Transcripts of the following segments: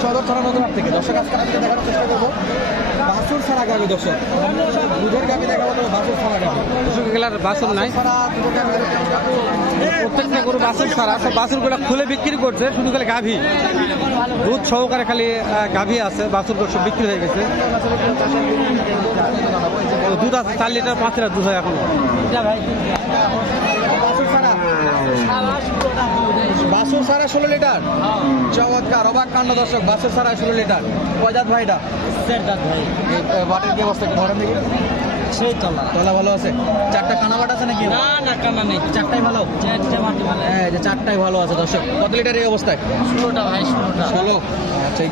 সদর থানা নতুনহাট থেকে। দর্শক আজকে আপনাদের দেখানোর চেষ্টা করবো বাছুর ছাড়া গাভী। দর্শক দুধের গাভী দেখাবো, তো বাছুর ছাড়া গাভী। দর্শক এগুলার বাছুর নাই, প্রত্যেকটা গরু বাছুর ছাড়া। সব বাছুরগুলো খুলে বিক্রি করছে, শুধু খালি গাভী দুধ সহকারে খালি গাভী আছে। বাছুর সব বিক্রি হয়ে গেছে। দুধ আছে 4 লিটার 5 লিটার দুধ হয় এখন। বাছুর ছাড়া 16 লিটার। চমৎকার, অবাক কাণ্ড দর্শক। বাছুর ছাড়া 16 লিটার। কয়দাত ভাইটা? বাটের কি অবস্থা একটু ধরেন দেখি। সেই তলা ভালো আছে। 4টা কানা বাট আছে নাকি? না কানা নেই, 4টাই ভালো। 4টা মাটি ভালো। হ্যাঁ, যে 4টাই ভালো আছে দর্শক। কত লিটার এই অবস্থায়? 16টা ভাই, 16টা। 16। আচ্ছা,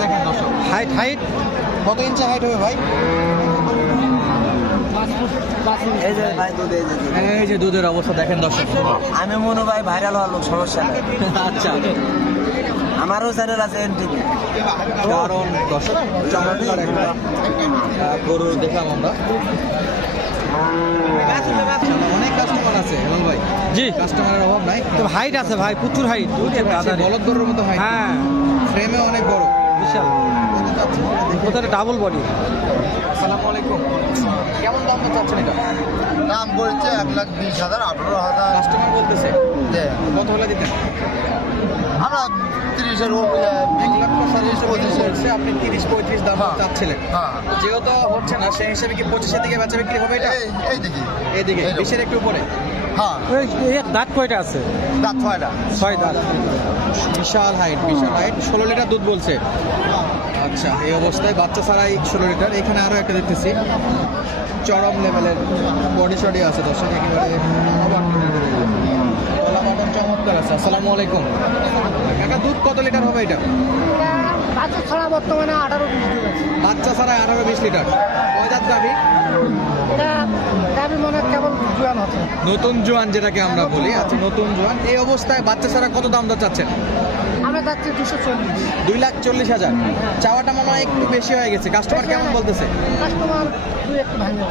দেখেন দর্শক, হাইট কত ইঞ্চি হাইট হবে ভাই? এই যে দুধের অবস্থা দেখেন দর্শক। আমি মনে ভাই ভাইরাল হওয়ার লোক, সমস্যা নেই। আচ্ছা, আমারও চ্যানেল আছে এনটিভি। কারণ দর্শক চমৎকার একটা গরু দেখলাম আমরা। অনেক কাস্টমার আছে হেলাল ভাই। জি, কাস্টমারের অভাব নাই। তো হাইট আছে ভাই, প্রচুর হাইট। বলদ গরুর মতো হাইট। হ্যাঁ, ফ্রেমে অনেক বড়, বিশাল। ওদের ডাবল বডি। আসসালামু আলাইকুম। কেমন দাম চাচ্ছেন এটা? দাম বলছে 1,20,000, 18,000। কাস্টমার বলতেছে কত হলে দিতেন? আমরা 30-এর 1,40,000 বলছে, আপনি 30-35 দাম চাচ্ছিলেন। হ্যাঁ, যেহেতু হচ্ছে না, সেই হিসেবে কি 25-এর দিকে বেচা বিক্রি হবে এটা? এইদিকে এদিকে 20-এর একটু উপরে। হ্যাঁ, দাঁত কয়টা আছে? দাঁত 6টা। 6 দাঁত। বিশাল হাইট, 16 লিটার দুধ বলছে। আচ্ছা, এই অবস্থায় বাচ্চা ছাড়াই 16 লিটার। এখানে আরও একটা দেখতেছি চরম লেভেলের বডি শডি আছে দর্শক, একেবারে গলা মটন চমৎকার আছে। আসসালামু আলাইকুম কাকা, দুধ কত লিটার হবে এটা? বাচ্চা ছাড়া বর্তমানে 18-20 দিন আছে। বাচ্চা ছাড়া 18-20 লিটার। কয় দাঁত গাভী? এটা গাভী মনে হয় কেবল জোয়ান হচ্ছে। নতুন জোয়ান যেটাকে আমরা বলি। আচ্ছা, নতুন জোয়ান। এই অবস্থায় বাচ্চা ছাড়া কত দাম দর চাচ্ছেন? আমরা যাচ্ছি 240। 2,40,000। চাওয়াটা মনে হয় একটু বেশি হয়ে গেছে। কাস্টমার কেমন বলতেছে? কাস্টমার দুই একটু ভাঙে।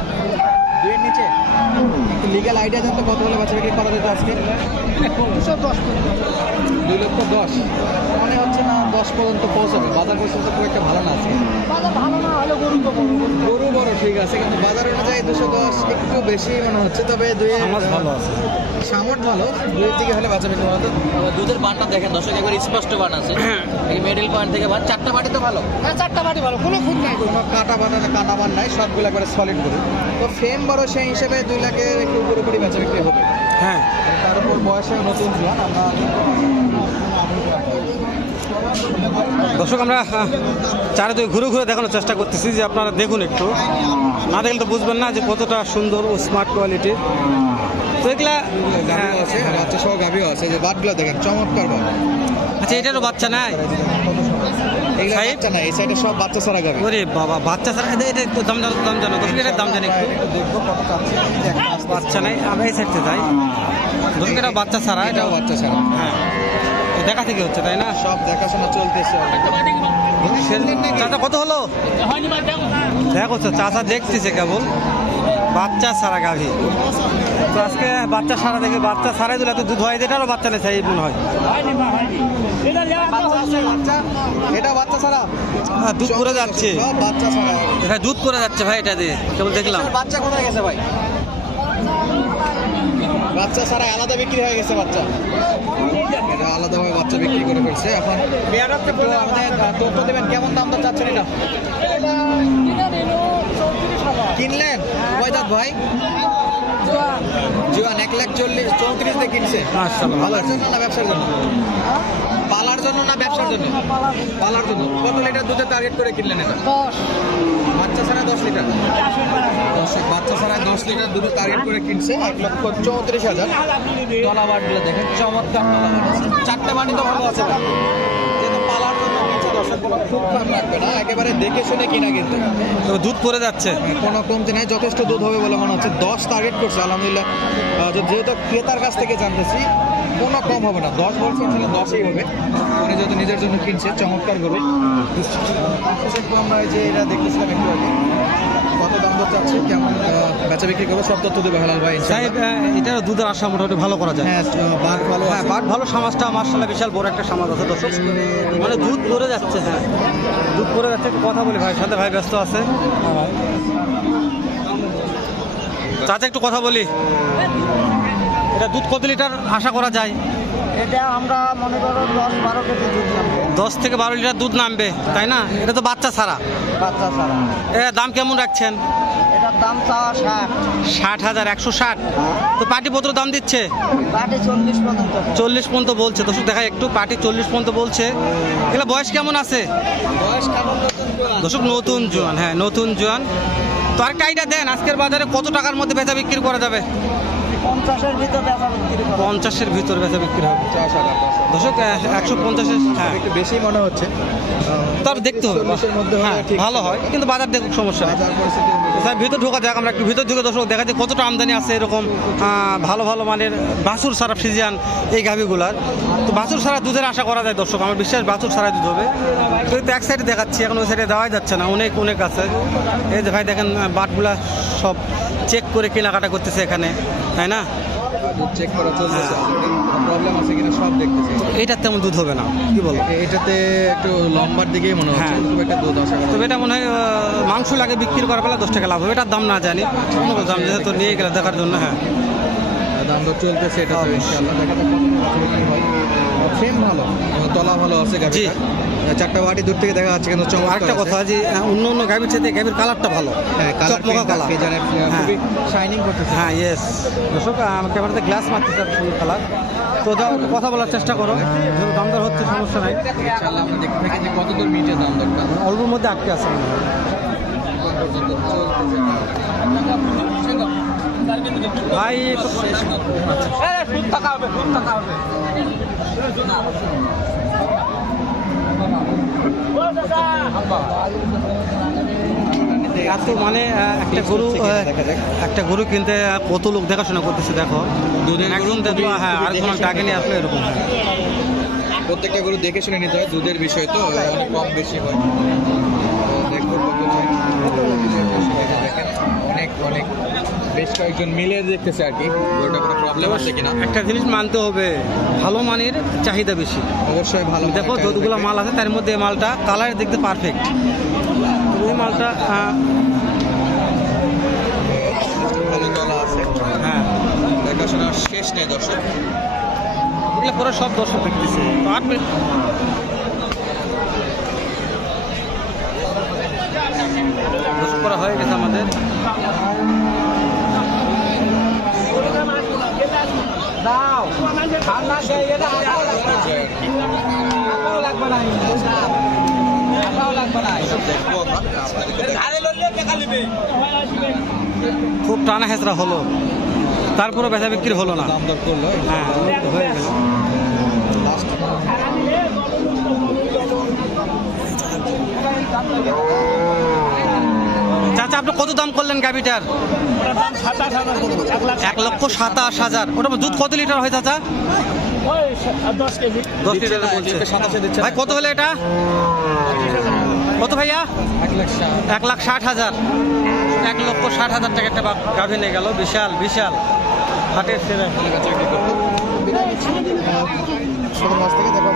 2-এর নিচে? একটু লিগ্যাল আইডিয়া জানতো কত হলে বাচ্চা বিক্রি করা যেত আজকে? 210 পর্যন্ত। 2,10,000। মনে হচ্ছে না 10 পর্যন্ত পৌঁছাবে। বাজার পরিস্থিতি খুব একটা ভালো না আছে। বাজার ভালো না হলে গরু তো বড়। গরু বড় ঠিক আছে, কিন্তু বাজার অনুযায়ী 210 একটু বেশি মনে হচ্ছে। তবে ভালো আছে, সামর্থ্য ভালো। 2-এর দিকে হলে বাচ্চা বিক্রি ভালো। দুধের বানটা দেখেন দর্শক, একবার স্পষ্ট বান আছে। এই মিডল পয়েন্ট থেকে বান, 4টা বাটি তো ভালো। হ্যাঁ, 4টা বাটি ভালো, কোনো খুঁত নাই। কোনো কাটা বান নাই, সবগুলো একবারে সলিড গরু। তো ফ্রেম বড়, সেই হিসেবে 2 লাখের একটু পুরোপুরি বেচা বিক্রি হবে। হ্যাঁ। তার উপর বয়সে নতুন জোয়ান। আমরা দর্শক আমরা চারিদিকে ঘুরে ঘুরে দেখানোর চেষ্টা করতেছি, যে আপনারা দেখুন, একটু না দেখলে তো বুঝবেন না যে কতটা সুন্দর ও স্মার্ট কোয়ালিটির। তো এগুলা গাভিও আছে, বাচ্চা সহ গাভিও আছে। যে বাটগুলো দেখেন চমৎকার বাট। আচ্ছা, এটারও বাচ্চা নাই? এগুলো বাচ্চা নাই, এই সাইডে সব বাচ্চা ছাড়া গাভি। ওরে বাবা, বাচ্চা ছাড়া। এটা একটু দাম জানো, দর্শক এটার দাম জানি একটু। দেখবো কত চাচ্ছে। বাচ্চা নাই, আমি এই সাইডতে যাই। দর্শক এটা বাচ্চা ছাড়া, এটাও বাচ্চা ছাড়া। হ্যাঁ, দেখা থেকে হচ্ছে, তাই না? সব দেখাশোনা চলতেছে। চাচা কত হলো? দেখো চাচা দেখতেছে কেবল বাচ্চা ছাড়া গাভী। তো আজকে বাচ্চা ছাড়া দেখে, বাচ্চা ছাড়াই দিলে তো দুধ হয়, এটারও বাচ্চা নেই, সেই মনে হয়। এটা বাচ্চা ছাড়া দুধ পরে যাচ্ছে, সব বাচ্চা ছাড়া। এটা দুধ পরে যাচ্ছে ভাই, এটা দিয়ে কেবল দেখলাম। বাচ্চা কোথায় গেছে ভাই? বাচ্চা ছাড়া আলাদা বিক্রি হয়ে গেছে বাচ্চা। এটা আলাদাভাবে বাচ্চা বিক্রি করে ফেলছে। এখন আমাদের তথ্য দেবেন, কেমন দাম দর চাচ্ছেন এটা? কিনলেন কয় দাঁত ভাই? জোয়ান। 1,34,000 দিয়ে কিনছে। পালার জন্য না ব্যবসার জন্য? পালার জন্য না ব্যবসার জন্য? পালার জন্য। কত লিটার দুধের টার্গেট করে কিনলেন এটা? 10। বাচ্চা ছাড়া 10 লিটার। দর্শক বাচ্চা ছাড়া 10 লিটার দুধের টার্গেট করে কিনছে 1,34,000। তলা বাটগুলো দেখেন চমৎকার তলা বাট আছে। 4টা বাটি তো ভালো আছে ভাই। যেহেতু পালার জন্য কিনছে, দর্শকগুলো খুব খারাপ রাখবে না, একেবারে দেখে শুনে কিনা কিন্তু। দুধ পরে যাচ্ছে, কোনো কমতি নেই, যথেষ্ট দুধ হবে বলে মনে হচ্ছে। 10 টার্গেট করছে আলহামদুলিল্লাহ। যেহেতু ক্রেতার কাছ থেকে জানতেছি, কোনো কম হবে না। 10 বলছে, আসলে 10ই হবে। উনি যেহেতু নিজের জন্য কিনছে, চমৎকার গরু। আমরা এই যে এটা দেখতেছিলাম একটু আগে, কত দাম দর চাচ্ছে, কেমন বেচা বিক্রি করবো, সব তথ্য দেবো হেলাল ভাই সাহেব এটার দুধের আশা মোটামুটি ভালো করা যায়। হ্যাঁ বাট ভালো হ্যাঁ বাট ভালো, সমাজটা মার্শাল্লাহ বিশাল বড় একটা সমাজ আছে দর্শক, মানে দুধ পড়ে যাচ্ছে। হ্যাঁ দুধ পড়ে যাচ্ছে, একটু কথা বলি ভাই সাথে, ভাই ব্যস্ত আছে। চাচা একটু কথা বলি, এটা দুধ কত লিটার আশা করা যায়? এটা আমরা মনে করো 10-12 কেজি দুধ নামবে। 10 থেকে 12 লিটার দুধ নামবে, তাই না? এটা তো বাচ্চা ছাড়া। বাচ্চা ছাড়া। এর দাম কেমন রাখছেন? এটার দাম চাওয়া 60,000, 160। তো পাটিপত্র দাম দিচ্ছে পাটি 40 পর্যন্ত। 40 পর্যন্ত বলছে। দর্শক দেখা একটু, পাটি 40 পর্যন্ত বলছে। এগুলো বয়স কেমন আছে? বয়স কেমন? দর্শক নতুন জোয়ান, হ্যাঁ নতুন জোয়ান। তো আরেকটা আইডিয়া দেন, আজকের বাজারে কত টাকার মধ্যে বেচা বিক্রি করা যাবে? 50-এর ভিতর বেচা বিক্রি করা। 50-এর ভিতর বেচা বিক্রি হবে। দর্শক 150-এর, হ্যাঁ একটু বেশি মনে হচ্ছে, তবে দেখতে হবে। 40-এর মধ্যে হলে হ্যাঁ ঠিক ভালো হয়, কিন্তু বাজার দেখুক, সমস্যা নেই। বাজার পরিস্থিতি স্যার ভিতর ঢোকা যাক, আমরা একটু ভিতর ঢুকে দর্শক দেখা যায় কতটা আমদানি আছে এরকম ভালো ভালো মানের বাছুর সারা ফ্রিজিয়ান এই গাভিগুলার। তো বাছুর সারা দুধের আশা করা যায় দর্শক, আমার বিশ্বাস বাছুর সারা দুধ হবে। তো এই তো এক সাইডে দেখাচ্ছি, এখন ওই সাইডে দেওয়াই যাচ্ছে না, অনেক অনেক আছে। এই যে ভাই দেখেন বাটগুলা সব চেক করে কেনাকাটা করতেছে এখানে, তাই না? চেক করা চলতেছে, প্রবলেম আছে কিনা সব দেখতেছি। এইটার তেমন দুধ হবে না, কি বলো? এটাতে একটু লম্বার দিকেই মনে হচ্ছে, হ্যাঁ। খুব একটা দুধ আশা করা তবে এটা মনে হয় মাংস লাগে বিক্রি করার বেলা 10 টাকা লাভ হবে। এটার দাম না জানি, অন্য দাম যেহেতু নিয়ে গেলে দেখার জন্য। হ্যাঁ দাম দর চলতেছে, এটা তো ইনশাআল্লাহ দেখা যাক কত টাকা বিক্রি হয়। ফ্রেম ভালো, তলা ভালো আছে জি। গাড়িটা, চারটা বাটি দূর থেকে দেখা যাচ্ছে কিন্তু চমৎকার আরেকটা আছে। কথা যে অন্য অন্য গাভীর চেয়ে গাভীর কালারটা ভালো, হ্যাঁ কালার, চকমকা কালার। খুবই শাইনিং করতেছে। হ্যাঁ ইয়েস দর্শক, আমার ক্যামেরাতে গ্লাস মারতেছে সুন্দর কালার। তো যাও একটু কথা বলার চেষ্টা করো, যেহেতু দাম দর হচ্ছে সমস্যা নাই। ইনশাআল্লাহ আমরা দেখতে থাকি যে কত দূর মিটে দাম দরটা অল্পের মধ্যে আটকে আছে মনে হয়। পর্যন্ত চলতেছে। ভাই এত মানে একটা গরু কিনতে কত লোক দেখাশোনা করতেছে দেখো। দুধের একজন গরু দেখলো, হ্যাঁ খুবই আরেকজন দেখে টাকা নিয়ে আসলো এরকম। হ্যাঁ প্রত্যেকটা গরু দেখে শুনে নিতে হয়, দুধের বিষয় তো অনেক কম বেশি হয়। তো দেখবো কত চাই। দেখেন অনেক অনেক বেশ কয়েকজন মিলে দেখতেছে আর কি গরুটা কোনো প্রবলেম আছে কিনা। একটা জিনিস মানতে হবে, ভালো মানের চাহিদা বেশি। অবশ্যই ভালো দেখো যতগুলো মাল আছে তার মধ্যে এই মালটা কালার দেখতে পারফেক্ট। ওই মালটা ভালো তলা আছে, হ্যাঁ দেখাশোনা শেষ নেই দর্শক। এগুলো পরে সব দর্শক দেখতেছে। তো 8 মিনিট দর্শক করা হয়ে গেছে আমাদের। দেখবো আমরা আপনাদেরকে খুব টানা হেঁচড়া হলো, তারপরে বেচা বিক্রি হলো না। দাম দর করলো। হ্যাঁ হয়ে গেল। চাচা আপনি কত দাম করলেন গাভিটার? 1,27,000। ওটা দুধ কত লিটার হয় চাচা? 10 কেজি। 10 লিটার বলছে। 27 দিচ্ছে ভাই কত হলে এটা? কত ভাইয়া? 1,60,000। 1,60,000 টাকা একটা গাভি নিয়ে গেল, বিশাল বিশাল হাটের ছেলে। চাকরি করতো। 17 মাস থেকে দেখা